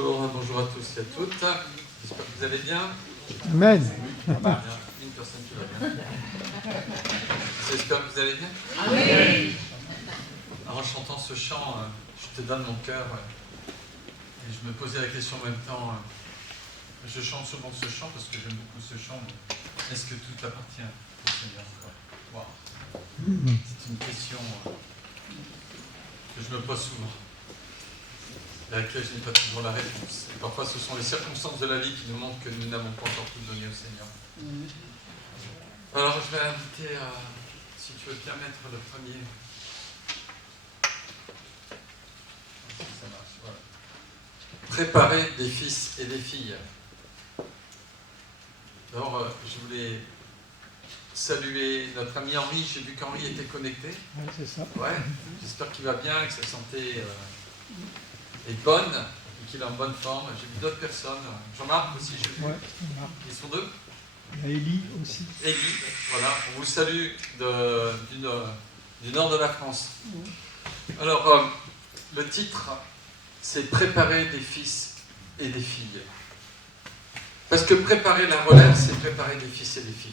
Bonjour, bonjour à tous et à toutes. J'espère que vous allez bien. Amen. Il y a une personne qui va bien. J'espère que vous allez bien. Oui. En chantant ce chant, je te donne mon cœur. Et je me posais la question en même temps. Je chante souvent ce chant parce que j'aime beaucoup ce chant. Mais est-ce que tout appartient au Seigneur? Wow. C'est une question que je me pose souvent, et à laquelle je n'ai pas toujours la réponse. Et parfois, ce sont les circonstances de la vie qui nous montrent que nous n'avons pas encore tout donné au Seigneur. Alors, je vais inviter à, si tu veux bien mettre le premier. Si ça marche, voilà. Préparer des fils et des filles. Alors, je voulais saluer notre ami Henri. J'ai vu qu'Henri était connecté. Oui, c'est ça. Ouais, j'espère qu'il va bien, que sa santé est bonne et qu'il est en bonne forme. J'ai vu d'autres personnes. Jean-Marc aussi, j'ai vu. Ouais, Marc. Ils sont deux. Il y a Élie aussi. Élie, voilà, on vous salue du nord de la France. Alors, le titre, c'est Préparer des fils et des filles. Parce que préparer la relève, c'est préparer des fils et des filles.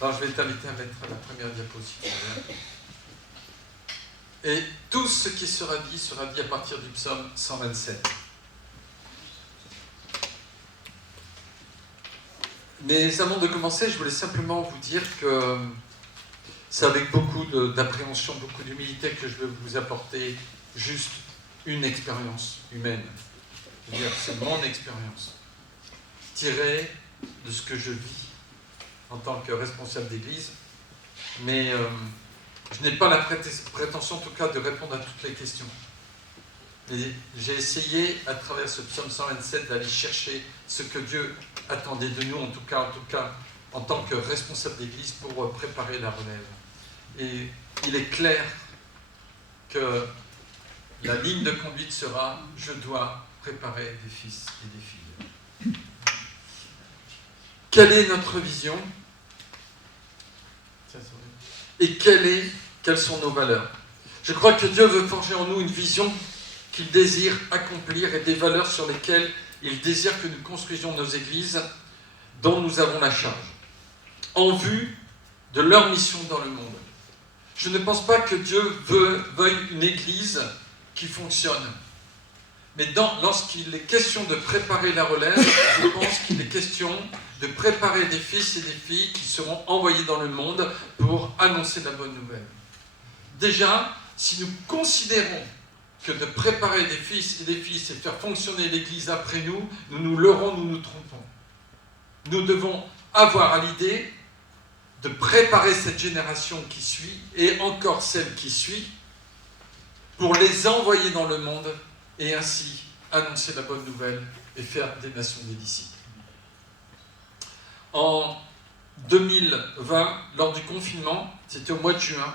Alors, je vais t'inviter à mettre la première diapositive. Et tout ce qui sera dit à partir du psaume 127. Mais avant de commencer, je voulais simplement vous dire que c'est avec beaucoup d'appréhension, beaucoup d'humilité que je veux vous apporter juste une expérience humaine. Je veux dire, c'est mon expérience, tirée de ce que je vis en tant que responsable d'église. Mais je n'ai pas la prétention, en tout cas, de répondre à toutes les questions. Et j'ai essayé, à travers ce psaume 127, d'aller chercher ce que Dieu attendait de nous, en tout cas, en tant que responsable d'église, pour préparer la relève. Et il est clair que la ligne de conduite sera « Je dois préparer des fils et des filles ». Quelle est notre vision? Et quelles sont nos valeurs? Je crois que Dieu veut forger en nous une vision qu'il désire accomplir et des valeurs sur lesquelles il désire que nous construisions nos églises dont nous avons la charge, en vue de leur mission dans le monde. Je ne pense pas que Dieu veuille une église qui fonctionne. Mais lorsqu'il est question de préparer la relève, je pense qu'il est question de préparer des fils et des filles qui seront envoyés dans le monde pour annoncer la bonne nouvelle. Déjà, si nous considérons que de préparer des fils et des filles, c'est faire fonctionner l'Église après nous, nous nous leurrons, nous nous trompons. Nous devons avoir à l'idée de préparer cette génération qui suit, et encore celle qui suit, pour les envoyer dans le monde, et ainsi annoncer la bonne nouvelle et faire des nations des disciples. En 2020, lors du confinement, c'était au mois de juin,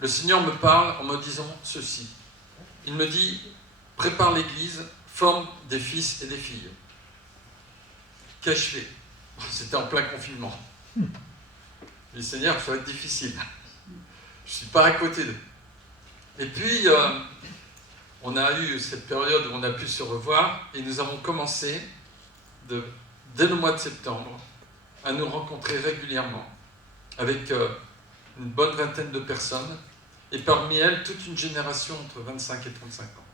le Seigneur me parle en me disant ceci. Il me dit, prépare l'Église, forme des fils et des filles. Qu'ai-je fait? C'était en plein confinement. Le Seigneur, ça va être difficile. Je ne suis pas à côté d'eux. Et puis, on a eu cette période où on a pu se revoir et nous avons commencé, dès le mois de septembre, à nous rencontrer régulièrement avec une bonne vingtaine de personnes et parmi elles, toute une génération entre 25 et 35 ans.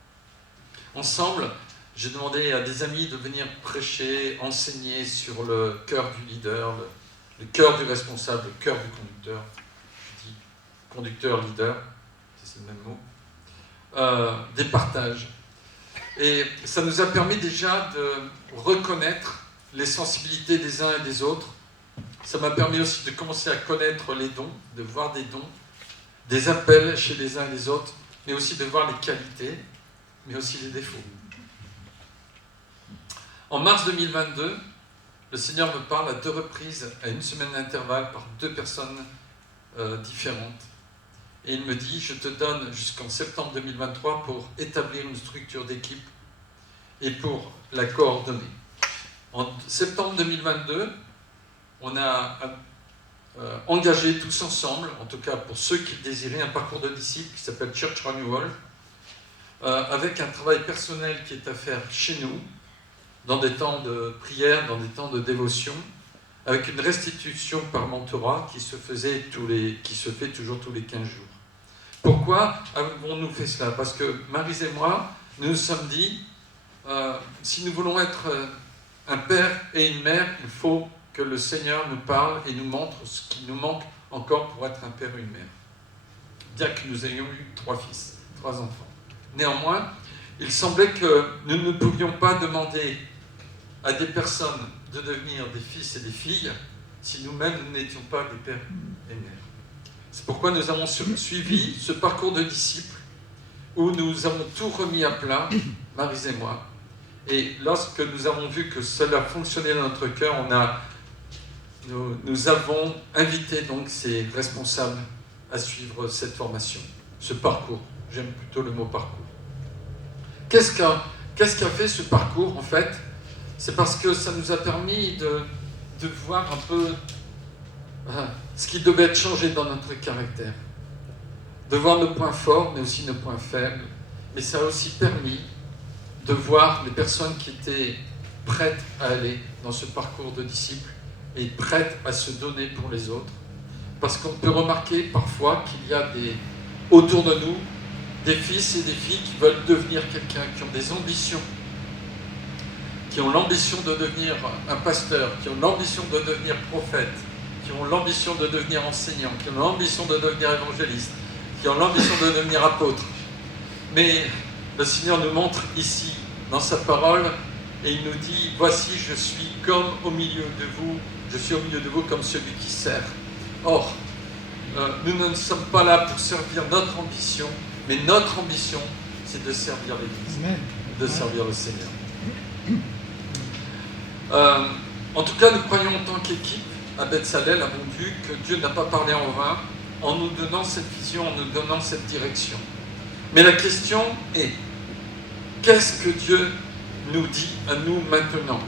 Ensemble, j'ai demandé à des amis de venir prêcher, enseigner sur le cœur du leader, le cœur du responsable, le cœur du conducteur. Je dis conducteur, leader, c'est le même mot. Des partages. Et ça nous a permis déjà de reconnaître les sensibilités des uns et des autres. Ça m'a permis aussi de commencer à connaître les dons, de voir des dons, des appels chez les uns et les autres, mais aussi de voir les qualités, mais aussi les défauts. En mars 2022, le Seigneur me parle à 2 reprises, à une semaine d'intervalle, par 2 personnes différentes. Et il me dit, je te donne jusqu'en septembre 2023 pour établir une structure d'équipe et pour la coordonner. En septembre 2022, on a engagé tous ensemble, en tout cas pour ceux qui désiraient, un parcours de disciples qui s'appelle Church Renewal, avec un travail personnel qui est à faire chez nous, dans des temps de prière, dans des temps de dévotion, avec une restitution par mentorat qui se fait toujours tous les 15 jours. Pourquoi avons-nous fait cela? Parce que Maryse et moi, nous nous sommes dit, si nous voulons être un père et une mère, il faut que le Seigneur nous parle et nous montre ce qui nous manque encore pour être un père et une mère. Bien que nous ayons eu 3 fils, 3 enfants. Néanmoins, il semblait que nous ne pouvions pas demander à des personnes de devenir des fils et des filles si nous-mêmes nous n'étions pas des pères et mères. C'est pourquoi nous avons suivi ce parcours de disciples où nous avons tout remis à plat, Maryse et moi. Et lorsque nous avons vu que cela fonctionnait dans notre cœur, nous avons invité donc ces responsables à suivre cette formation, ce parcours. J'aime plutôt le mot parcours. Qu'est-ce qu'a fait ce parcours en fait? C'est parce que ça nous a permis de voir un peu ce qui devait être changé dans notre caractère, de voir nos points forts, mais aussi nos points faibles. Mais ça a aussi permis de voir les personnes qui étaient prêtes à aller dans ce parcours de disciples et prêtes à se donner pour les autres. Parce qu'on peut remarquer parfois qu'il y a autour de nous des fils et des filles qui veulent devenir quelqu'un, qui ont des ambitions, qui ont l'ambition de devenir un pasteur, qui ont l'ambition de devenir prophète, qui ont l'ambition de devenir enseignant, qui ont l'ambition de devenir évangéliste, qui ont l'ambition de devenir apôtre. Mais le Seigneur nous montre ici, dans sa parole, et il nous dit, voici, je suis comme au milieu de vous, je suis au milieu de vous comme celui qui sert. Or, nous ne sommes pas là pour servir notre ambition, mais notre ambition, c'est de servir l'Église, de servir le Seigneur. En tout cas, nous croyons en tant qu'équipe, à Beth-Salel, à Bondu, que Dieu n'a pas parlé en vain, en nous donnant cette vision, en nous donnant cette direction. Mais la question est, qu'est-ce que Dieu nous dit à nous maintenant?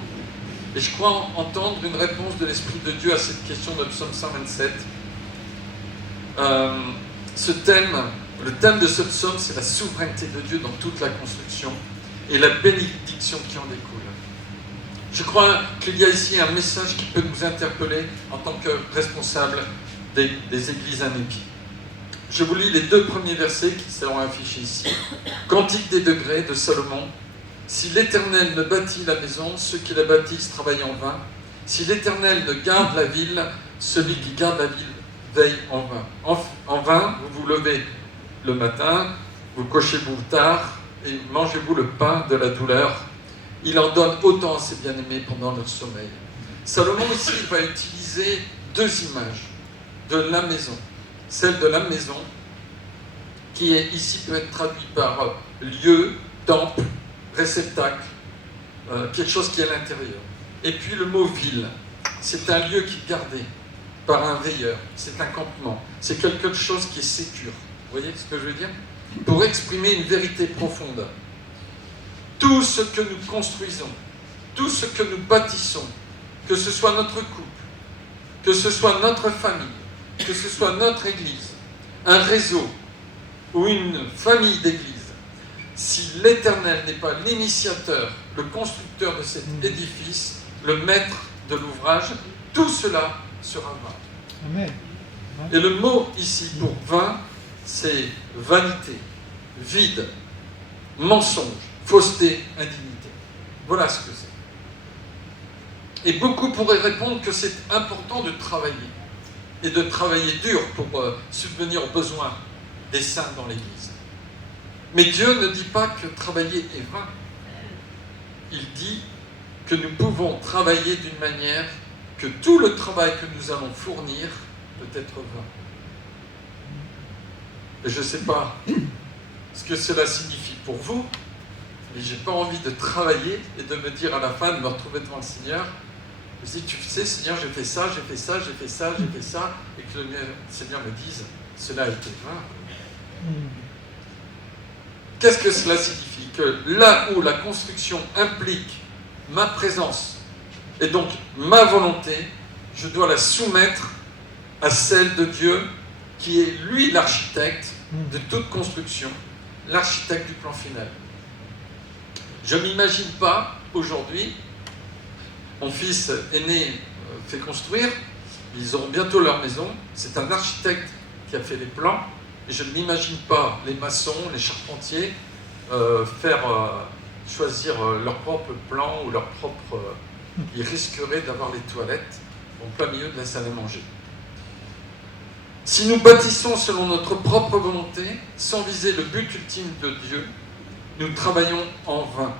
Et je crois entendre une réponse de l'Esprit de Dieu à cette question de Psaume 127. Le thème de ce psaume, c'est la souveraineté de Dieu dans toute la construction et la bénédiction qui en découle. Je crois qu'il y a ici un message qui peut nous interpeller en tant que responsables des églises Anépi. Je vous lis les 2 premiers versets qui seront affichés ici. Cantique des degrés de Salomon. Si l'Éternel ne bâtit la maison, ceux qui la bâtissent travaillent en vain. Si l'Éternel ne garde la ville, celui qui garde la ville veille en vain. En vain, vous vous levez le matin, vous couchez-vous tard et mangez-vous le pain de la douleur. Il en donne autant à ses bien-aimés pendant leur sommeil. Salomon ici va utiliser 2 images de la maison. Celle de la maison, qui est ici peut être traduite par lieu, temple, réceptacle, quelque chose qui est à l'intérieur. Et puis le mot ville, c'est un lieu qui est gardé par un veilleur, c'est un campement, c'est quelque chose qui est sécure. Vous voyez ce que je veux dire? Pour exprimer une vérité profonde. Tout ce que nous construisons, tout ce que nous bâtissons, que ce soit notre couple, que ce soit notre famille, que ce soit notre église, un réseau ou une famille d'églises, si l'Éternel n'est pas l'initiateur, le constructeur de cet édifice, le maître de l'ouvrage, tout cela sera vain. Amen. Et le mot ici pour vain, c'est vanité, vide, mensonge, fausseté, indignité. Voilà ce que c'est. Et beaucoup pourraient répondre que c'est important de travailler, et de travailler dur pour subvenir aux besoins des saints dans l'Église. Mais Dieu ne dit pas que travailler est vain. Il dit que nous pouvons travailler d'une manière que tout le travail que nous allons fournir peut être vain. Et je ne sais pas ce que cela signifie pour vous, mais je n'ai pas envie de travailler et de me dire à la fin, de me retrouver devant le Seigneur, je dis, tu sais, Seigneur, j'ai fait ça, j'ai fait ça, j'ai fait ça, j'ai fait ça, et que le Seigneur me dise, cela a été vain. Qu'est-ce que cela signifie? Que là où la construction implique ma présence, et donc ma volonté, je dois la soumettre à celle de Dieu, qui est lui l'architecte de toute construction, l'architecte du plan final. Je ne m'imagine pas aujourd'hui, mon fils aîné fait construire, ils auront bientôt leur maison, c'est un architecte qui a fait les plans, et je ne m'imagine pas les maçons, les charpentiers choisir leur propre plan ou leur propre... ils risqueraient d'avoir les toilettes en plein milieu de la salle à manger. Si nous bâtissons selon notre propre volonté, sans viser le but ultime de Dieu, nous travaillons en vain.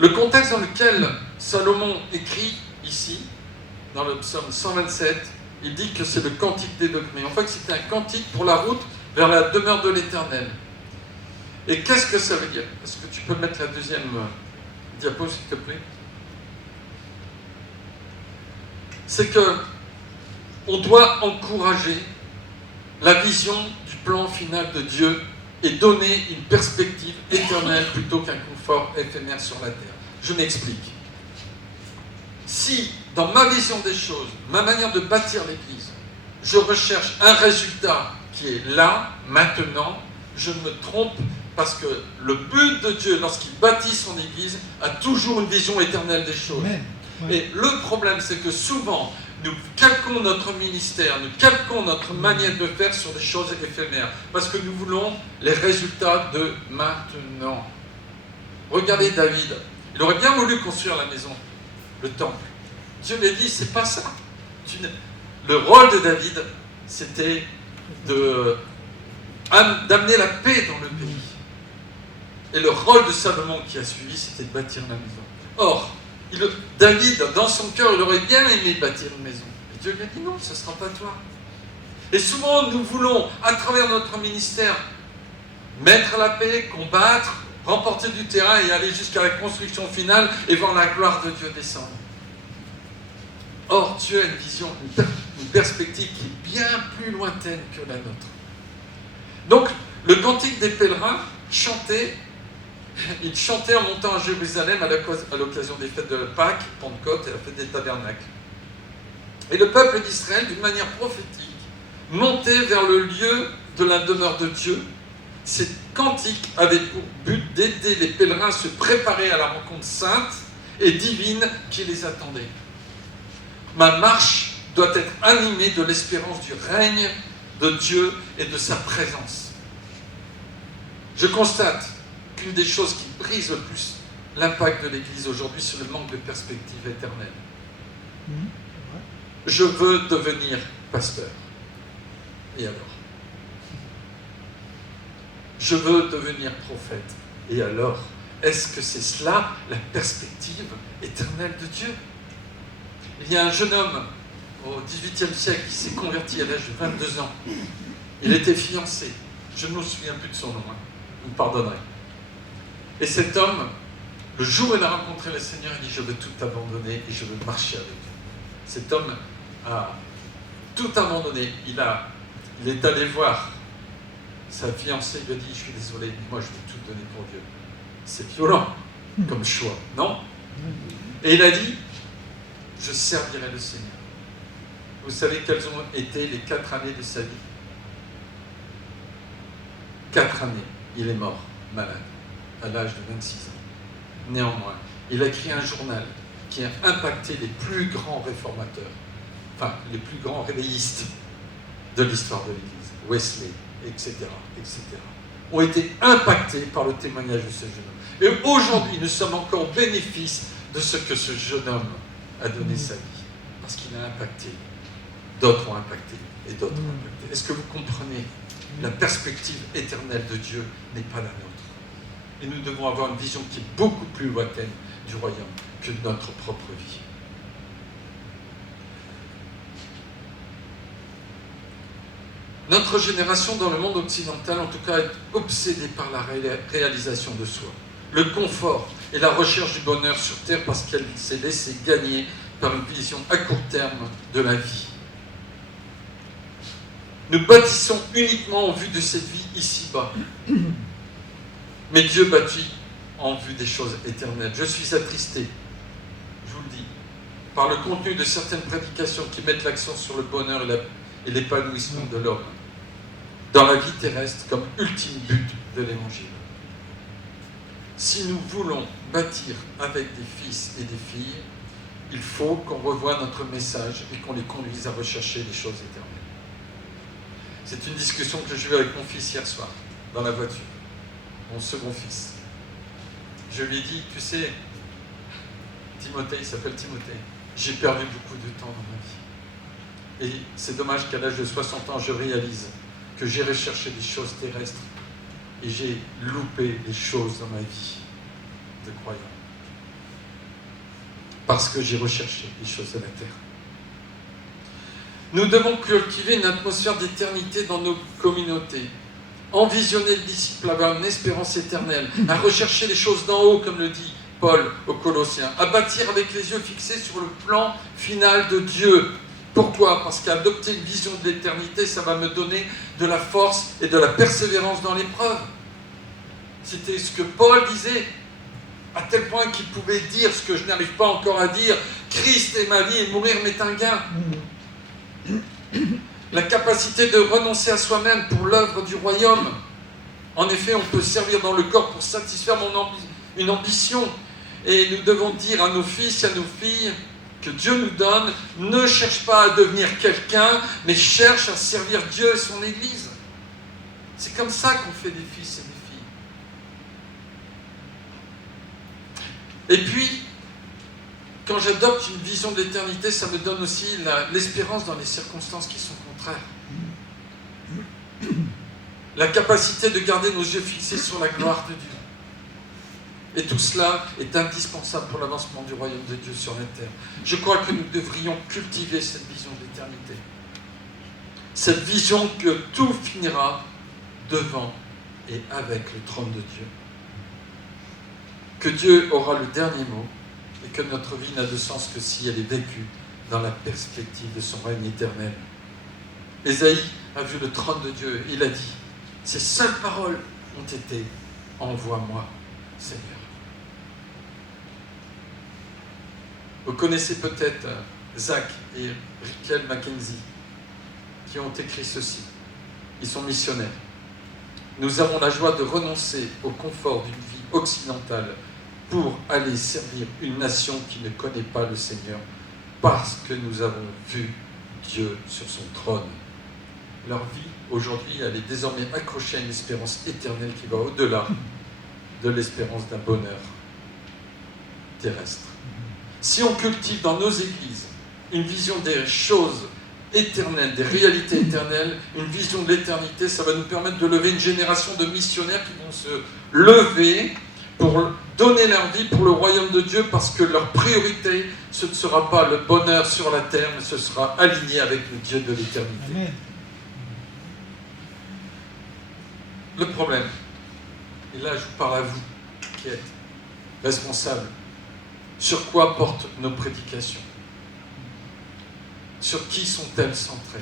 Le contexte dans lequel Salomon écrit ici, dans le psaume 127, il dit que c'est le cantique des degrés. En fait, c'était un cantique pour la route vers la demeure de l'Éternel. Et qu'est-ce que ça veut dire? Est-ce que tu peux mettre la deuxième diapo, s'il te plaît? C'est que on doit encourager la vision du plan final de Dieu et donner une perspective éternelle plutôt qu'un confort éphémère sur la terre. Je m'explique. Si, dans ma vision des choses, ma manière de bâtir l'Église, je recherche un résultat qui est là, maintenant, je me trompe parce que le but de Dieu, lorsqu'il bâtit son Église, a toujours une vision éternelle des choses. Amen. Ouais. Et le problème, c'est que souvent, nous calquons notre ministère, nous calquons notre manière de faire sur des choses éphémères, parce que nous voulons les résultats de maintenant. Regardez David, il aurait bien voulu construire la maison, le temple. Dieu lui a dit, c'est pas ça. Le rôle de David, c'était d'amener la paix dans le pays. Et le rôle de Salomon qui a suivi, c'était de bâtir la maison. Or, David, dans son cœur, il aurait bien aimé bâtir une maison. Et Dieu lui a dit non, ce ne sera pas toi. Et souvent, nous voulons, à travers notre ministère, mettre la paix, combattre, remporter du terrain et aller jusqu'à la construction finale et voir la gloire de Dieu descendre. Or, Dieu a une vision, une perspective qui est bien plus lointaine que la nôtre. Donc, le cantique des pèlerins chantait. Il chantait en montant à Jérusalem à l'occasion des fêtes de Pâques, Pentecôte et la fête des tabernacles. Et le peuple d'Israël, d'une manière prophétique, montait vers le lieu de la demeure de Dieu. Ces cantiques avaient pour but d'aider les pèlerins à se préparer à la rencontre sainte et divine qui les attendait. Ma marche doit être animée de l'espérance du règne de Dieu et de sa présence. Je constate qu'une des choses qui brise le plus l'impact de l'Église aujourd'hui, c'est le manque de perspective éternelle. Je veux devenir pasteur. Et alors? Je veux devenir prophète. Et alors? Est-ce que c'est cela la perspective éternelle de Dieu? Il y a un jeune homme au XVIIIe siècle qui s'est converti à l'âge de 22 ans. Il était fiancé. Je ne me souviens plus de son nom. Vous me pardonnerez. Et cet homme, le jour où il a rencontré le Seigneur, il dit « Je veux tout abandonner et je veux marcher avec Dieu ». Cet homme a tout abandonné. Il est allé voir sa fiancée, il lui a dit « Je suis désolé, mais moi je veux tout donner pour Dieu ». C'est violent comme choix, non? Et il a dit « Je servirai le Seigneur ». Vous savez quelles ont été les 4 années de sa vie? 4 années. Il est mort, malade, à l'âge de 26 ans. Néanmoins, il a écrit un journal qui a impacté les plus grands réformateurs, enfin, les plus grands réveillistes de l'histoire de l'Église, Wesley, etc., etc., ont été impactés par le témoignage de ce jeune homme. Et aujourd'hui, nous sommes encore au bénéfice de ce que ce jeune homme a donné sa vie, parce qu'il a impacté. D'autres ont impacté, et d'autres ont impacté. Est-ce que vous comprenez? La perspective éternelle de Dieu n'est pas la nôtre. Et nous devons avoir une vision qui est beaucoup plus lointaine du royaume que de notre propre vie. Notre génération dans le monde occidental, en tout cas, est obsédée par la réalisation de soi, le confort et la recherche du bonheur sur terre parce qu'elle s'est laissée gagner par une vision à court terme de la vie. Nous bâtissons uniquement en vue de cette vie ici-bas. Mais Dieu bâtit en vue des choses éternelles. Je suis attristé, je vous le dis, par le contenu de certaines prédications qui mettent l'accent sur le bonheur et l'épanouissement de l'homme. dans la vie terrestre comme ultime but de l'Évangile. Si nous voulons bâtir avec des fils et des filles, il faut qu'on revoie notre message et qu'on les conduise à rechercher les choses éternelles. C'est une discussion que j'ai eue avec mon fils hier soir, dans la voiture, mon second fils. Je lui ai dit, tu sais, Timothée, il s'appelle Timothée, j'ai perdu beaucoup de temps dans ma vie. Et c'est dommage qu'à l'âge de 60 ans, je réalise que j'ai recherché des choses terrestres et j'ai loupé les choses dans ma vie de croyant. Parce que j'ai recherché les choses de la terre. Nous devons cultiver une atmosphère d'éternité dans nos communautés, envisionner le disciple, avoir une espérance éternelle, à rechercher les choses d'en haut, comme le dit Paul aux Colossiens, à bâtir avec les yeux fixés sur le plan final de Dieu. Pourquoi ? Parce qu'adopter une vision de l'éternité, ça va me donner de la force et de la persévérance dans l'épreuve. C'était ce que Paul disait, à tel point qu'il pouvait dire ce que je n'arrive pas encore à dire, Christ est ma vie et mourir m'est un gain. La capacité de renoncer à soi-même pour l'œuvre du royaume. En effet, on peut servir dans le corps pour satisfaire une ambition. Et nous devons dire à nos fils et à nos filles que Dieu nous donne, ne cherche pas à devenir quelqu'un, mais cherche à servir Dieu et son Église. C'est comme ça qu'on fait des fils et des filles. Et puis, quand j'adopte une vision de l'éternité, ça me donne aussi l'espérance dans les circonstances qui sont contraires. La capacité de garder nos yeux fixés sur la gloire de Dieu. Et tout cela est indispensable pour l'avancement du royaume de Dieu sur la terre. Je crois que nous devrions cultiver cette vision d'éternité. Cette vision que tout finira devant et avec le trône de Dieu. Que Dieu aura le dernier mot et que notre vie n'a de sens que si elle est vécue dans la perspective de son règne éternel. Ésaïe a vu le trône de Dieu. Il a dit, ces seules paroles ont été « Envoie-moi, Seigneur ». Vous connaissez peut-être Zach et Raquel Mackenzie qui ont écrit ceci. Ils sont missionnaires. Nous avons la joie de renoncer au confort d'une vie occidentale pour aller servir une nation qui ne connaît pas le Seigneur parce que nous avons vu Dieu sur son trône. Leur vie, aujourd'hui, elle est désormais accrochée à une espérance éternelle qui va au-delà de l'espérance d'un bonheur terrestre. Si on cultive dans nos églises une vision des choses éternelles, des réalités éternelles, une vision de l'éternité, ça va nous permettre de lever une génération de missionnaires qui vont se lever pour donner leur vie pour le royaume de Dieu, parce que leur priorité, ce ne sera pas le bonheur sur la terre, mais ce sera aligné avec le Dieu de l'éternité. Amen. Le problème, et là je vous parle à vous, qui êtes responsables, sur quoi portent nos prédications? Sur qui sont-elles centrées?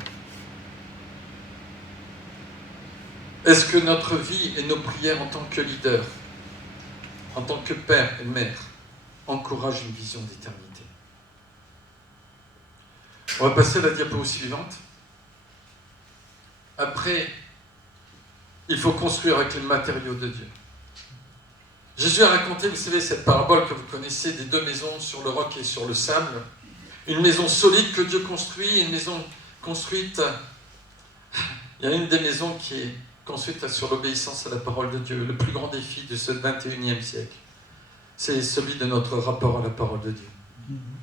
Est-ce que notre vie et nos prières en tant que leaders, en tant que père et mère, encouragent une vision d'éternité? On va passer à la diapo suivante. Après, il faut construire avec les matériaux de Dieu. Jésus a raconté, vous savez, cette parabole que vous connaissez des deux maisons sur le roc et sur le sable. Une maison solide que Dieu construit, et une maison construite... Il y a une des maisons qui est construite sur l'obéissance à la parole de Dieu. Le plus grand défi de ce 21e siècle, c'est celui de notre rapport à la parole de Dieu.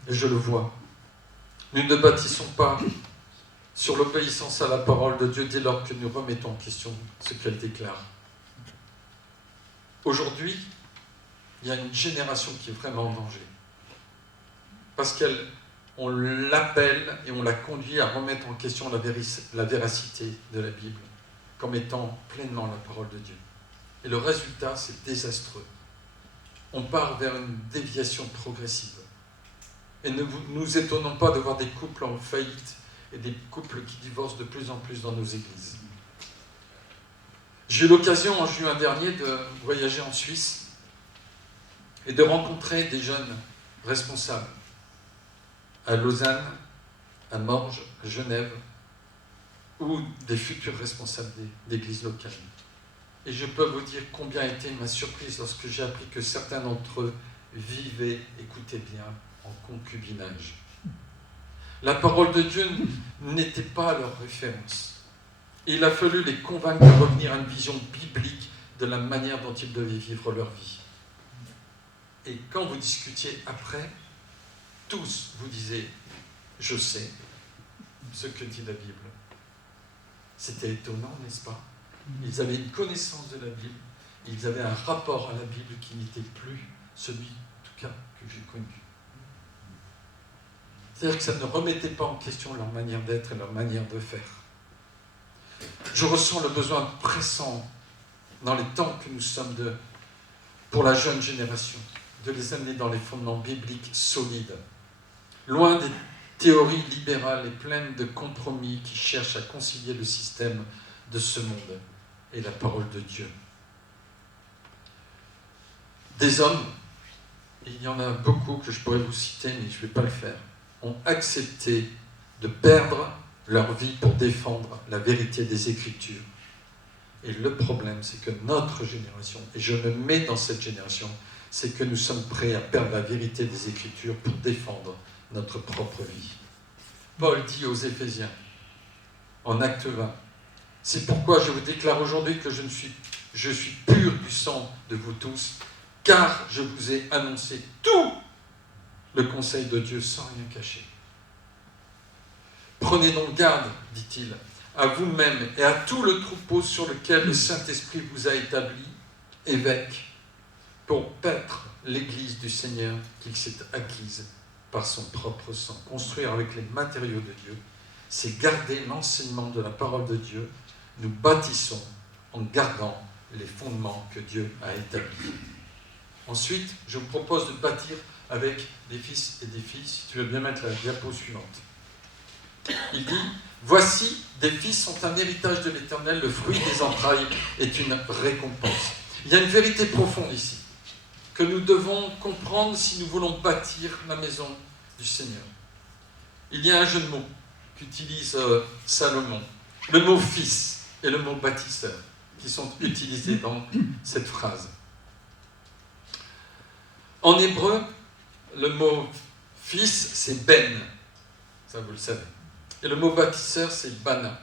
Et je le vois. Nous ne bâtissons pas sur l'obéissance à la parole de Dieu dès lors que nous remettons en question ce qu'elle déclare. Aujourd'hui, il y a une génération qui est vraiment en danger. Parce qu'on l'appelle et on la conduit à remettre en question la véracité de la Bible comme étant pleinement la parole de Dieu. Et le résultat, c'est désastreux. On part vers une déviation progressive. Et ne nous étonnons pas de voir des couples en faillite et des couples qui divorcent de plus en plus dans nos églises. J'ai eu l'occasion en juin dernier de voyager en Suisse et de rencontrer des jeunes responsables à Lausanne, à Morges, à Genève, ou des futurs responsables d'églises locales. Et je peux vous dire combien a été ma surprise lorsque j'ai appris que certains d'entre eux vivaient, écoutez bien, en concubinage. La parole de Dieu n'était pas leur référence. Et il a fallu les convaincre de revenir à une vision biblique de la manière dont ils devaient vivre leur vie. Et quand vous discutiez après, tous vous disiez « je sais ce que dit la Bible ». C'était étonnant, n'est-ce pas? Ils avaient une connaissance de la Bible, ils avaient un rapport à la Bible qui n'était plus celui, en tout cas, que j'ai connu. C'est-à-dire que ça ne remettait pas en question leur manière d'être et leur manière de faire. Je ressens le besoin pressant, dans les temps que nous sommes, pour la jeune génération, de les amener dans les fondements bibliques solides, loin des théories libérales et pleines de compromis qui cherchent à concilier le système de ce monde et la parole de Dieu. Des hommes, et il y en a beaucoup que je pourrais vous citer, mais je ne vais pas le faire, ont accepté de perdre leur vie pour défendre la vérité des Écritures. Et le problème, c'est que notre génération, et je me mets dans cette génération, c'est que nous sommes prêts à perdre la vérité des Écritures pour défendre notre propre vie. Paul dit aux Éphésiens, en acte 20, « C'est pourquoi je vous déclare aujourd'hui que je suis pur du sang de vous tous, car je vous ai annoncé tout le conseil de Dieu sans rien cacher. Prenez donc garde, dit-il, à vous-même et à tout le troupeau sur lequel le Saint-Esprit vous a établi, évêque, pour paître l'Église du Seigneur qu'il s'est acquise par son propre sang. Construire avec les matériaux de Dieu, c'est garder l'enseignement de la parole de Dieu. Nous bâtissons en gardant les fondements que Dieu a établis. Ensuite, je vous propose de bâtir avec des fils et des filles, si tu veux bien mettre la diapo suivante. Il dit, « Voici, des fils sont un héritage de l'Éternel, le fruit des entrailles est une récompense. » Il y a une vérité profonde ici, que nous devons comprendre si nous voulons bâtir la maison du Seigneur. Il y a un jeu de mots qu'utilise Salomon, le mot « fils » et le mot « bâtisseur » qui sont utilisés dans cette phrase. En hébreu, le mot « fils » c'est « ben », ça vous le savez. Et le mot « bâtisseur » c'est « bana ».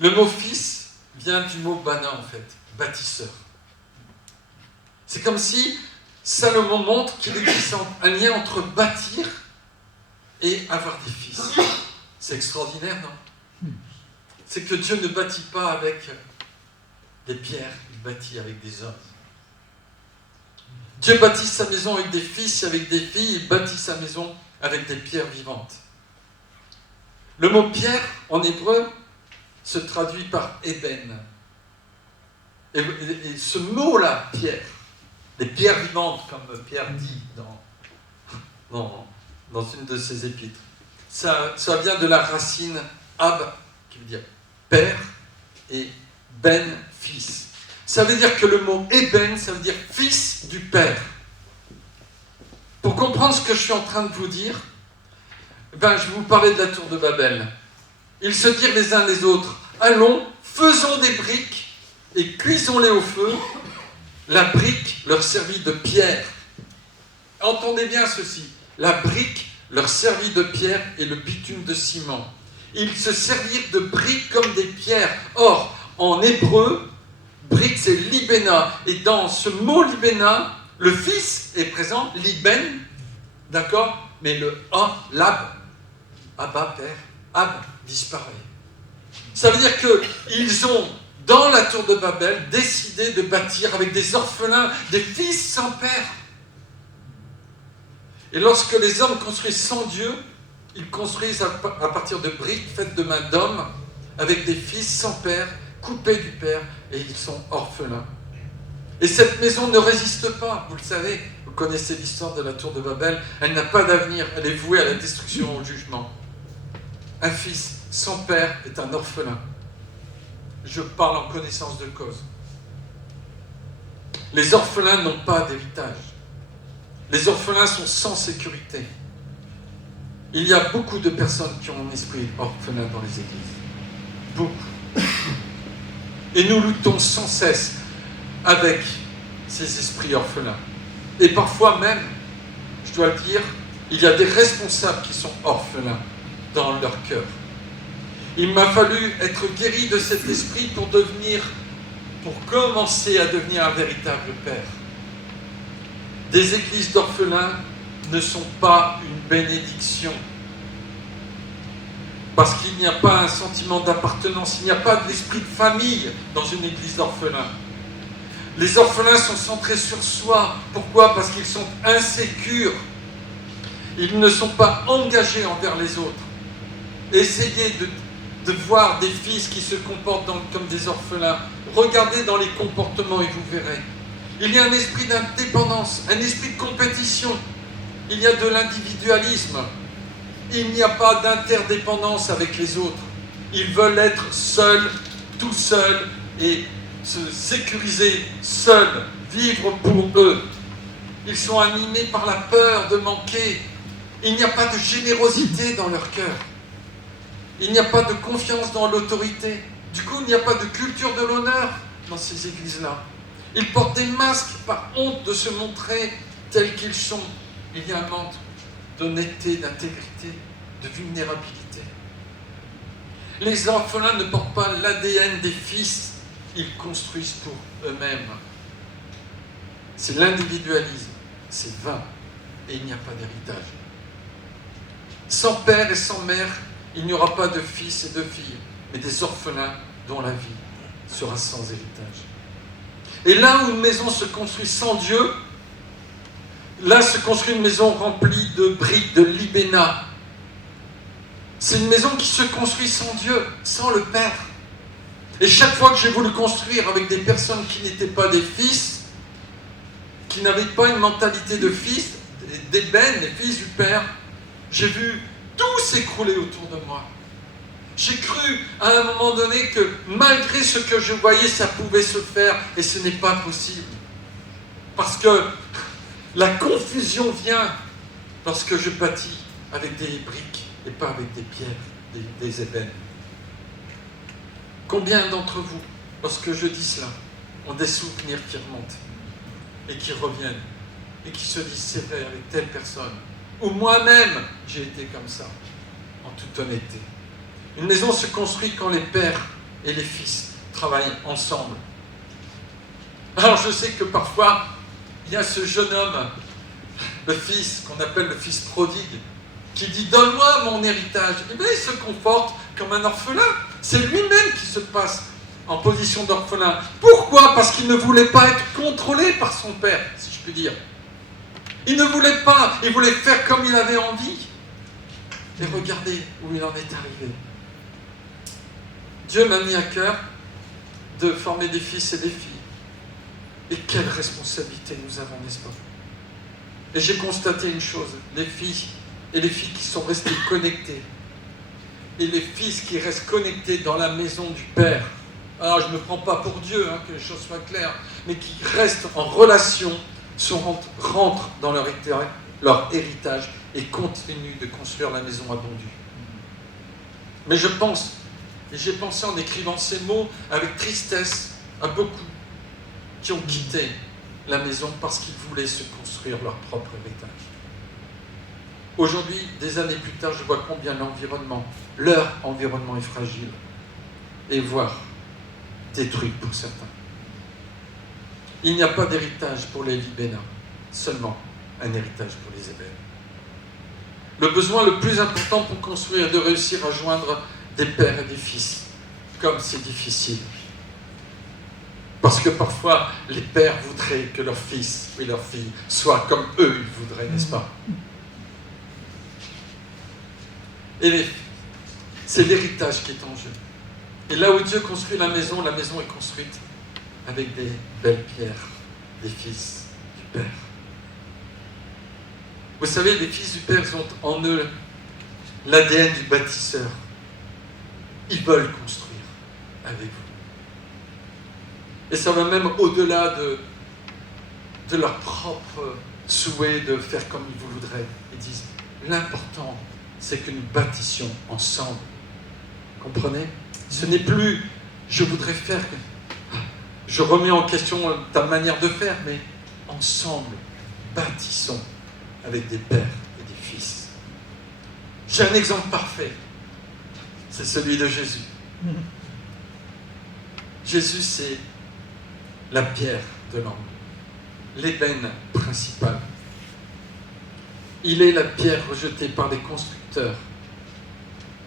Le mot « fils » vient du mot « bana » en fait, « bâtisseur ». C'est comme si Salomon montre qu'il existe un lien entre bâtir et avoir des fils. C'est extraordinaire, non? C'est que Dieu ne bâtit pas avec des pierres, il bâtit avec des hommes. Dieu bâtit sa maison avec des fils et avec des filles, il bâtit sa maison avec des pierres vivantes. Le mot pierre, en hébreu, se traduit par ébène. Et ce mot-là, pierre, les pierres vivantes, comme Pierre dit dans une de ses épîtres, ça vient de la racine ab, qui veut dire père, et ben, fils. Ça veut dire que le mot ébène, ça veut dire fils du père. Pour comprendre ce que je suis en train de vous dire, je vais vous parler de la tour de Babel. Ils se dirent les uns les autres, allons, faisons des briques et cuisons-les au feu. La brique leur servit de pierre. Entendez bien ceci. La brique leur servit de pierre et le bitume de ciment. Ils se servirent de briques comme des pierres. Or, en hébreu, brique c'est libéna. Et dans ce mot libéna, le fils est présent, liben, d'accord? Mais le a, lab, abba, père, ab, disparaît. Ça veut dire qu'ils ont, dans la tour de Babel, décidé de bâtir avec des orphelins, des fils sans père. Et lorsque les hommes construisent sans Dieu, ils construisent à partir de briques faites de mains d'hommes, avec des fils sans père, coupés du père, et ils sont orphelins. Et cette maison ne résiste pas, vous le savez, vous connaissez l'histoire de la tour de Babel, elle n'a pas d'avenir, elle est vouée à la destruction, au jugement. Un fils sans père est un orphelin. Je parle en connaissance de cause. Les orphelins n'ont pas d'héritage. Les orphelins sont sans sécurité. Il y a beaucoup de personnes qui ont un esprit orphelin dans les églises. beaucoup. Et nous luttons sans cesse avec ces esprits orphelins. Et parfois même, je dois le dire, il y a des responsables qui sont orphelins dans leur cœur. Il m'a fallu être guéri de cet esprit pour commencer à devenir un véritable père. Des églises d'orphelins ne sont pas une bénédiction. Parce qu'il n'y a pas un sentiment d'appartenance, il n'y a pas de l'esprit de famille dans une église d'orphelins. Les orphelins sont centrés sur soi. Pourquoi? Parce qu'ils sont insécures. Ils ne sont pas engagés envers les autres. Essayez de voir des fils qui se comportent comme des orphelins. Regardez dans les comportements et vous verrez. Il y a un esprit d'indépendance, un esprit de compétition. Il y a de l'individualisme. Il n'y a pas d'interdépendance avec les autres. Ils veulent être seuls, tout seuls, et se sécuriser seuls, vivre pour eux. Ils sont animés par la peur de manquer. Il n'y a pas de générosité dans leur cœur. Il n'y a pas de confiance dans l'autorité. Du coup, il n'y a pas de culture de l'honneur dans ces églises-là. Ils portent des masques par honte de se montrer tels qu'ils sont. Il y a un manque d'honnêteté, d'intégrité, de vulnérabilité. Les orphelins ne portent pas l'ADN des fils, ils construisent pour eux-mêmes. C'est l'individualisme, c'est vain, et il n'y a pas d'héritage. Sans père et sans mère, il n'y aura pas de fils et de filles, mais des orphelins dont la vie sera sans héritage. Et là où une maison se construit sans Dieu, là se construit une maison remplie de briques, de libéna. C'est une maison qui se construit sans Dieu, sans le Père. Et chaque fois que j'ai voulu construire avec des personnes qui n'étaient pas des fils, qui n'avaient pas une mentalité de fils, d'ébène, des fils du Père, j'ai vu tout s'écrouler autour de moi. J'ai cru à un moment donné que malgré ce que je voyais, ça pouvait se faire, et ce n'est pas possible. Parce que la confusion vient lorsque je bâtis avec des briques et pas avec des pierres, des ébènes. Combien d'entre vous, lorsque je dis cela, ont des souvenirs qui remontent et qui reviennent et qui se disent c'est vrai avec telle personne, ou moi-même j'ai été comme ça, en toute honnêteté. Une maison se construit quand les pères et les fils travaillent ensemble. Alors je sais que parfois il y a ce jeune homme, le fils qu'on appelle le fils prodigue, qui dit donne-moi mon héritage. Et bien il se comporte comme un orphelin. C'est lui-même qui se passe en position d'orphelin. Pourquoi? Parce qu'il ne voulait pas être contrôlé par son père, si je puis dire. Il ne voulait pas, il voulait faire comme il avait envie. Et regardez où il en est arrivé. Dieu m'a mis à cœur de former des fils et des filles. Et quelle responsabilité nous avons, n'est-ce pas? Et j'ai constaté une chose, les filles et les filles qui sont restées connectées, et les fils qui restent connectés dans la maison du Père. Alors je ne me prends pas pour Dieu, que les choses soient claires, mais qui restent en relation, rentrent dans leur héritage et continuent de construire la maison abondue. Mais je pense, et j'ai pensé en écrivant ces mots avec tristesse à beaucoup qui ont quitté la maison parce qu'ils voulaient se construire leur propre héritage. Aujourd'hui, des années plus tard, je vois combien leur environnement est fragile, et voire détruit pour certains. Il n'y a pas d'héritage pour les libénas, seulement un héritage pour les ébènes. Le besoin le plus important pour construire est de réussir à joindre des pères et des fils, comme c'est difficile. Parce que parfois, les pères voudraient que leurs fils et leurs filles soient comme eux ils voudraient, n'est-ce pas? Et c'est l'héritage qui est en jeu. Et là où Dieu construit la maison est construite avec des belles pierres, des fils du Père. Vous savez, les fils du Père, ils ont en eux l'ADN du bâtisseur. Ils veulent construire avec vous. Et ça va même au-delà de leur propre souhait de faire comme ils voudraient. Ils disent, l'important, c'est que nous bâtissions ensemble. Comprenez? Ce n'est plus « je voudrais faire », je remets en question ta manière de faire, mais ensemble, bâtissons avec des pères et des fils. J'ai un exemple parfait, c'est celui de Jésus. Jésus, c'est la pierre de l'angle, l'ébène principal. Il est la pierre rejetée par les constructeurs,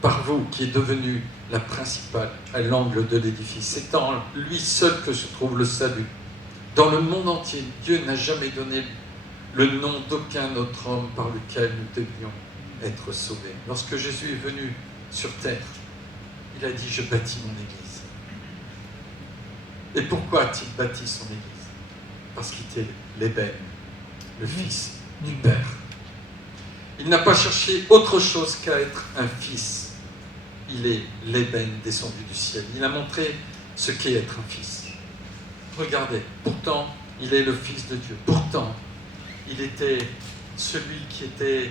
par vous, qui est devenue la principale à l'angle de l'édifice. C'est en lui seul que se trouve le salut. Dans le monde entier, Dieu n'a jamais donné le nom d'aucun autre homme par lequel nous devions être sauvés. Lorsque Jésus est venu sur terre, il a dit « Je bâtis mon Église ». Et pourquoi a-t-il bâti son Église? Parce qu'il était l'ébène, le Fils du Père. Il n'a pas cherché autre chose qu'à être un fils. Il est l'ébène descendu du ciel. Il a montré ce qu'est être un fils. Regardez, pourtant, il est le Fils de Dieu. Pourtant, il était celui qui était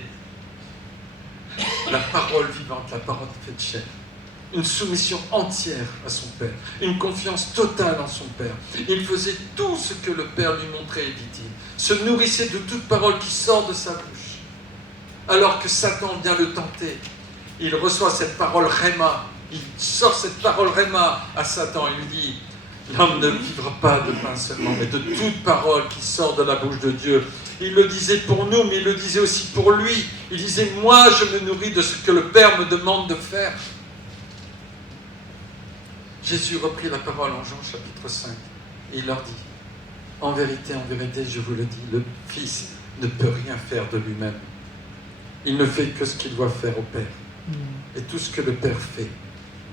la parole vivante, la parole faite chair. Une soumission entière à son Père, une confiance totale en son Père. Il faisait tout ce que le Père lui montrait, dit-il. Se nourrissait de toute parole qui sort de sa bouche. Alors que Satan vient le tenter, il reçoit cette parole Réma, il sort cette parole Réma à Satan, il lui dit « L'homme ne vivra pas de pain seulement, mais de toute parole qui sort de la bouche de Dieu. » Il le disait pour nous, mais il le disait aussi pour lui. Il disait « Moi, je me nourris de ce que le Père me demande de faire. » Jésus reprit la parole en Jean chapitre 5 et il leur dit « En vérité, je vous le dis, le Fils ne peut rien faire de lui-même. Il ne fait que ce qu'il doit faire au Père. Et tout ce que le Père fait,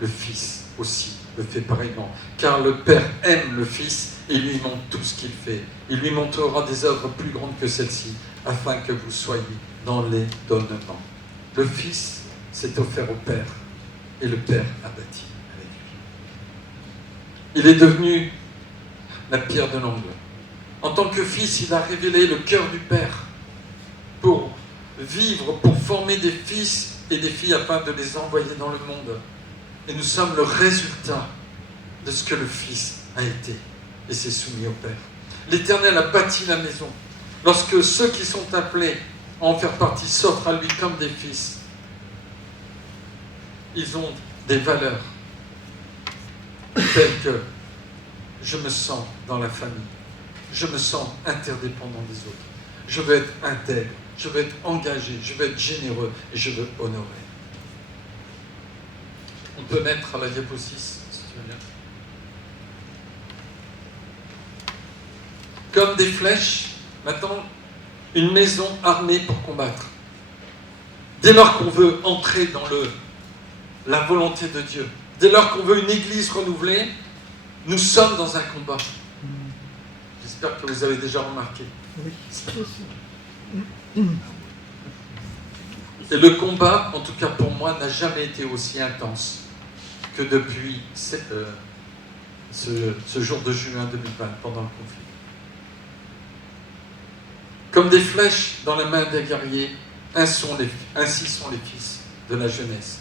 le Fils aussi le fait pareillement. Car le Père aime le Fils et lui montre tout ce qu'il fait. Il lui montrera des œuvres plus grandes que celles-ci, afin que vous soyez dans l'étonnement. » Le Fils s'est offert au Père et le Père a bâti avec lui. Il est devenu la pierre de l'angle. En tant que Fils, il a révélé le cœur du Père pour vivre, pour former des fils et des filles afin de les envoyer dans le monde. Et nous sommes le résultat de ce que le Fils a été et s'est soumis au Père. L'Éternel a bâti la maison. Lorsque ceux qui sont appelés à en faire partie s'offrent à lui comme des fils, ils ont des valeurs telles que je me sens dans la famille, je me sens interdépendant des autres, je veux être intègre, je veux être engagé, je veux être généreux et je veux honorer. On peut mettre à la diapo 6, si tu veux bien. Comme des flèches, maintenant, une maison armée pour combattre. Dès lors qu'on veut entrer dans la volonté de Dieu, dès lors qu'on veut une église renouvelée, nous sommes dans un combat. J'espère que vous avez déjà remarqué. Oui. Et le combat, en tout cas pour moi, n'a jamais été aussi intense que depuis ce jour de juin 2020, pendant le conflit. Comme des flèches dans la main des guerriers, ainsi sont les fils de la jeunesse.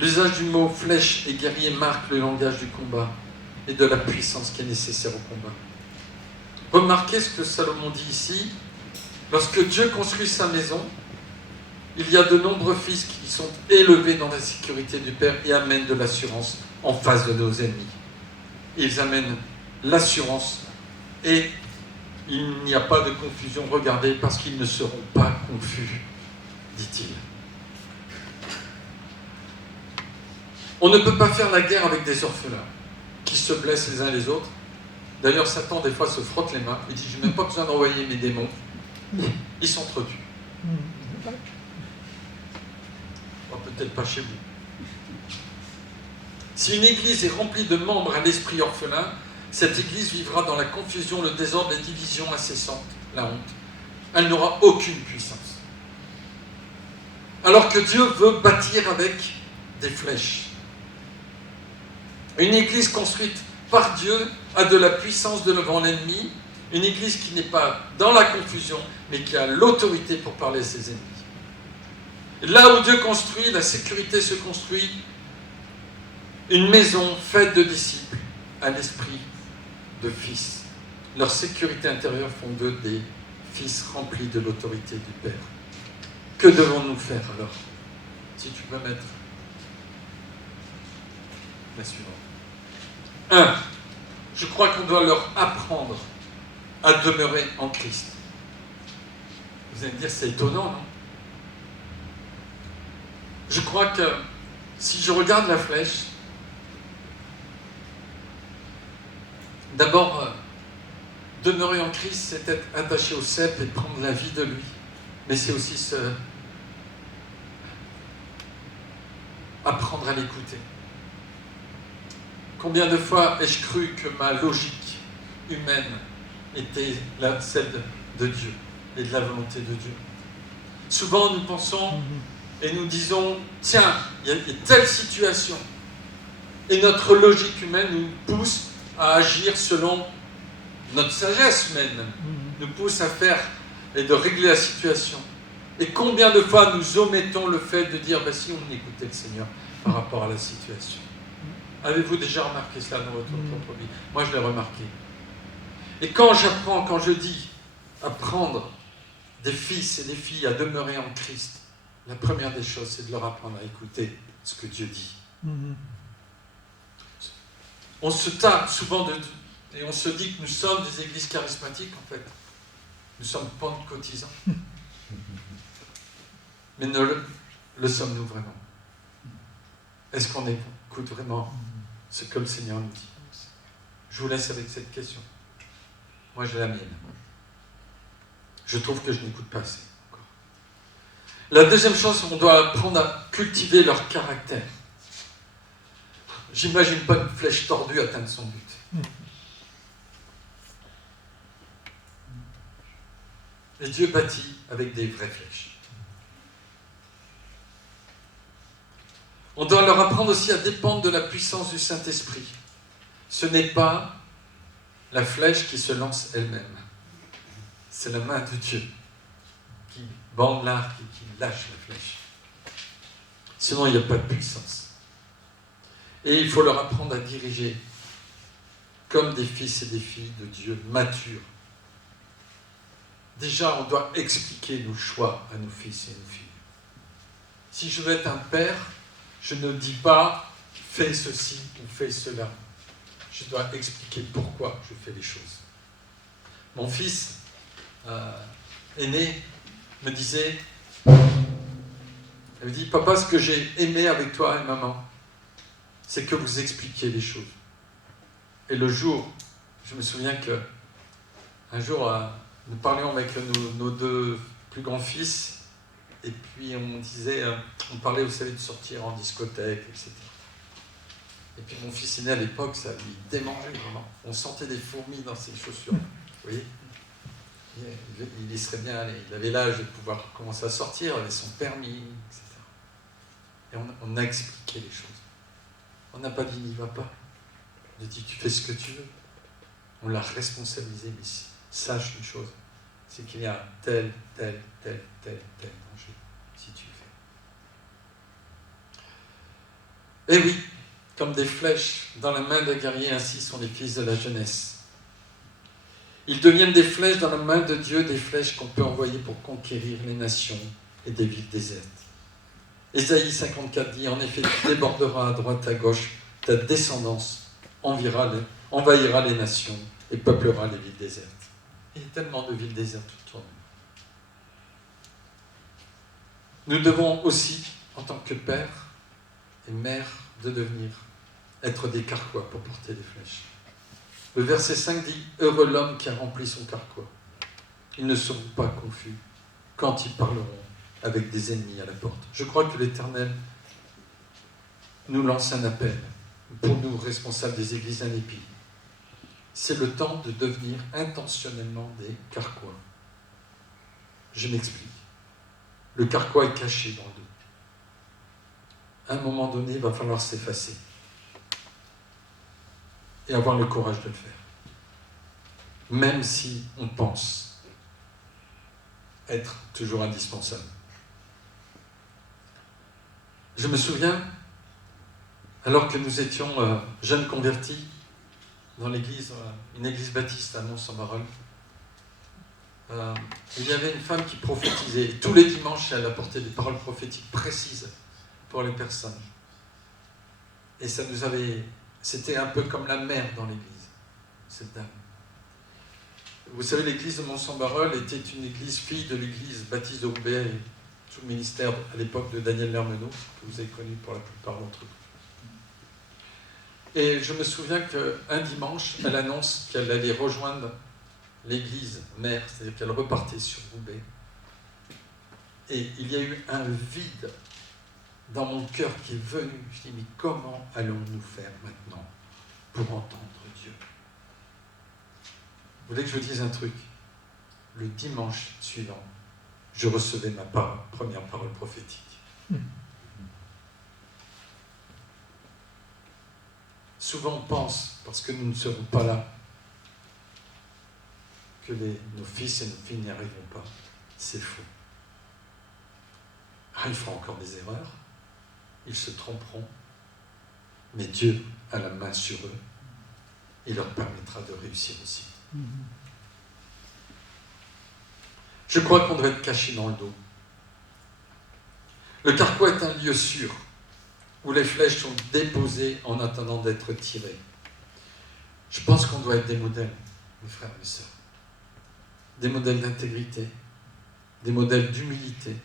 L'usage du mot flèche et guerrier marque le langage du combat et de la puissance qui est nécessaire au combat. Remarquez ce que Salomon dit ici. Lorsque Dieu construit sa maison, il y a de nombreux fils qui sont élevés dans la sécurité du Père et amènent de l'assurance en face de nos ennemis. Ils amènent l'assurance et il n'y a pas de confusion. Regardez, parce qu'ils ne seront pas confus, dit-il. On ne peut pas faire la guerre avec des orphelins qui se blessent les uns les autres. D'ailleurs, Satan, des fois, se frotte les mains. Il dit, je n'ai même pas besoin d'envoyer mes démons. Ils s'entretuent. Oh, peut-être pas chez vous. Si une église est remplie de membres à l'esprit orphelin, cette église vivra dans la confusion, le désordre, les divisions incessantes, la honte. Elle n'aura aucune puissance. Alors que Dieu veut bâtir avec des flèches. Une église construite par Dieu a de la puissance devant l'ennemi. Une église qui n'est pas dans la confusion, mais qui a l'autorité pour parler à ses ennemis. Là où Dieu construit, la sécurité se construit. Une maison faite de disciples à l'esprit de fils. Leur sécurité intérieure font d'eux des fils remplis de l'autorité du Père. Que devons-nous faire alors? Si tu peux mettre la suivante. 1. Je crois qu'on doit leur apprendre à demeurer en Christ. Vous allez me dire, c'est étonnant, non? Je crois que si je regarde la flèche, d'abord, demeurer en Christ, c'est être attaché au cep et prendre la vie de lui. Mais c'est aussi apprendre à l'écouter. Combien de fois ai-je cru que ma logique humaine était celle de Dieu et de la volonté de Dieu? Souvent, nous pensons et nous disons, tiens, il y a telle situation. Et notre logique humaine nous pousse à agir selon notre sagesse humaine, nous pousse à faire et de régler la situation. Et combien de fois nous omettons le fait de dire, si on écoutait le Seigneur par rapport à la situation. Avez-vous déjà remarqué cela dans votre propre vie? Moi, je l'ai remarqué. Et quand j'apprends, quand je dis apprendre des fils et des filles à demeurer en Christ, la première des choses, c'est de leur apprendre à écouter ce que Dieu dit. On se tape souvent et on se dit que nous sommes des églises charismatiques, en fait. Nous sommes pentecôtisants. Mais le sommes-nous vraiment? Est-ce qu'on écoute vraiment ce que le Seigneur nous dit? Je vous laisse avec cette question. Moi, j'ai la mienne. Je trouve que je n'écoute pas assez encore. La deuxième chose, on doit apprendre à cultiver leur caractère. J'imagine pas une flèche tordue atteindre son but. Et Dieu bâtit avec des vraies flèches. On doit leur apprendre aussi à dépendre de la puissance du Saint-Esprit. Ce n'est pas la flèche qui se lance elle-même. C'est la main de Dieu qui bande l'arc et qui lâche la flèche. Sinon, il n'y a pas de puissance. Et il faut leur apprendre à diriger comme des fils et des filles de Dieu matures. Déjà, on doit expliquer nos choix à nos fils et nos filles. Si je veux être un père, je ne dis pas « fais ceci » ou « fais cela ». Je dois expliquer pourquoi je fais les choses. Mon fils aîné me disait, il me dit « Papa, ce que j'ai aimé avec toi et maman, c'est que vous expliquiez les choses. » Et le jour, je me souviens qu'un jour, nous parlions avec nos deux plus grands fils, et puis on parlait, vous savez, de sortir en discothèque, etc. Et puis mon fils aîné à l'époque, ça lui démangeait vraiment. On sentait des fourmis dans ses chaussures. Vous voyez, il y serait bien allé. Il avait l'âge de pouvoir commencer à sortir, il avait son permis, etc. Et on a expliqué les choses. On n'a pas dit n'y va pas. On a dit tu fais ce que tu veux. On l'a responsabilisé, mais sache une chose, c'est qu'il y a tel danger si tu le fais. Et oui, comme des flèches dans la main d'un guerrier, ainsi sont les fils de la jeunesse. Ils deviennent des flèches dans la main de Dieu, des flèches qu'on peut envoyer pour conquérir les nations et des villes désertes. Ésaïe 54 dit, en effet, tu déborderas à droite, à gauche, ta descendance envahira les nations et peuplera les villes désertes. Il y a tellement de villes désertes autour de nous. Nous devons aussi, en tant que père et mère, être des carquois pour porter des flèches. Le verset 5 dit « Heureux l'homme qui a rempli son carquois. Ils ne seront pas confus quand ils parleront avec des ennemis à la porte. » Je crois que l'Éternel nous lance un appel pour nous, responsables des églises d'Anépi. C'est le temps de devenir intentionnellement des carquois. Je m'explique. Le carquois est caché dans le dos. À un moment donné, il va falloir s'effacer et avoir le courage de le faire. Même si on pense être toujours indispensable. Je me souviens, alors que nous étions jeunes convertis dans l'église, une église baptiste à Mont-Saint-Barreul, il y avait une femme qui prophétisait. Et tous les dimanches, elle apportait des paroles prophétiques précises pour les personnes. Et ça nous avait... C'était un peu comme la mère dans l'église, cette dame. Vous savez, l'église de Mont-Saint-Barreul était une église, fille de l'église baptiste de Roubaix, sous le ministère à l'époque de Daniel Lermenot, que vous avez connu pour la plupart d'entre vous. Et je me souviens qu'un dimanche, elle annonce qu'elle allait rejoindre l'église mère, c'est-à-dire qu'elle repartait sur Roubaix. Et il y a eu un vide dans mon cœur qui est venu. Je dis, mais comment allons-nous faire maintenant pour entendre Dieu? Vous voulez que je vous dise un truc? Le dimanche suivant, je recevais ma première parole prophétique. Souvent on pense, parce que nous ne serons pas là, que nos fils et nos filles n'y arriveront pas. C'est faux. Ils feront encore des erreurs, ils se tromperont, mais Dieu a la main sur eux et leur permettra de réussir aussi. Je crois qu'on doit être caché dans le dos. Le carquois est un lieu sûr où les flèches sont déposées en attendant d'être tirées. Je pense qu'on doit être des modèles, mes frères et mes sœurs. Des modèles d'intégrité, des modèles d'humilité.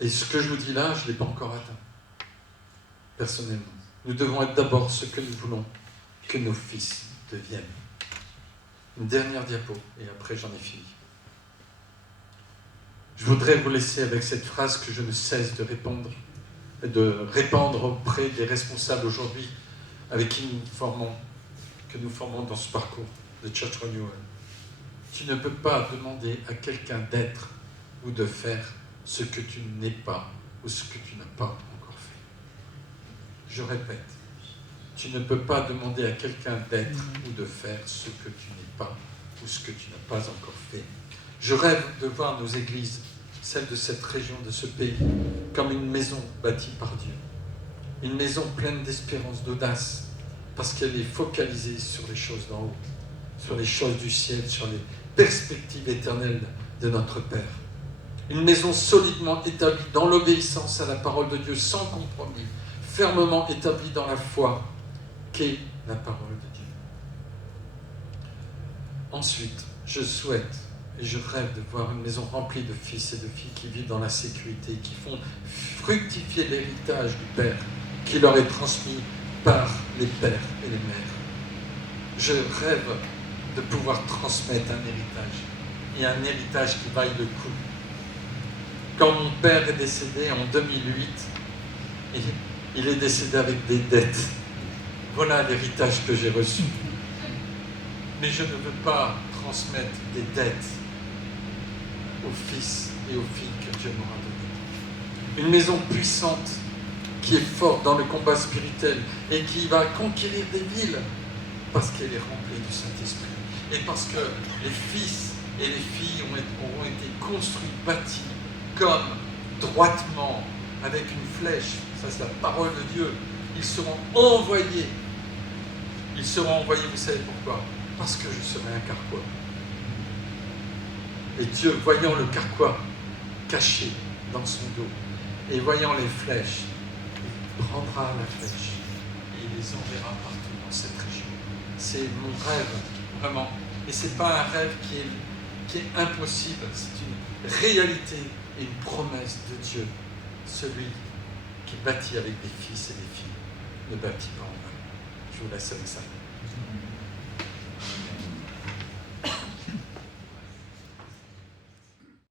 Et ce que je vous dis là, je ne l'ai pas encore atteint, personnellement. Nous devons être d'abord ce que nous voulons que nos fils deviennent. Une dernière diapo, et après j'en ai fini. Je voudrais vous laisser avec cette phrase que je ne cesse de répandre auprès des responsables aujourd'hui avec qui que nous formons dans ce parcours de Church Renewal. Tu ne peux pas demander à quelqu'un d'être ou de faire ce que tu n'es pas ou ce que tu n'as pas encore fait. Je répète, tu ne peux pas demander à quelqu'un d'être ou de faire ce que tu n'es pas ou ce que tu n'as pas encore fait. Je rêve de voir nos églises, celles de cette région, de ce pays, comme une maison bâtie par Dieu. Une maison pleine d'espérance, d'audace, parce qu'elle est focalisée sur les choses d'en haut, sur les choses du ciel, sur les perspectives éternelles de notre Père. Une maison solidement établie dans l'obéissance à la parole de Dieu, sans compromis, fermement établie dans la foi qu'est la parole de Dieu. Ensuite, je souhaite et je rêve de voir une maison remplie de fils et de filles qui vivent dans la sécurité, qui font fructifier l'héritage du Père qui leur est transmis par les pères et les mères. Je rêve de pouvoir transmettre un héritage, et un héritage qui vaille le coup. Quand mon père est décédé en 2008, il est décédé avec des dettes. Voilà l'héritage que j'ai reçu. Mais je ne veux pas transmettre des dettes aux fils et aux filles que Dieu m'aura donnés. Une maison puissante qui est forte dans le combat spirituel et qui va conquérir des villes parce qu'elle est remplie du Saint-Esprit. Et parce que les fils et les filles auront été construits, bâtis comme droitement, avec une flèche, ça c'est la parole de Dieu. Ils seront envoyés. Ils seront envoyés, vous savez pourquoi? Parce que je serai un carquois. Et Dieu, voyant le carquois caché dans son dos, et voyant les flèches, il prendra la flèche et il les enverra partout dans cette région. C'est mon rêve, vraiment. Et ce n'est pas un rêve qui est impossible, c'est une réalité et une promesse de Dieu. Celui qui bâtit avec des fils et des filles ne bâtit pas en vain. Je vous laisse avec ça.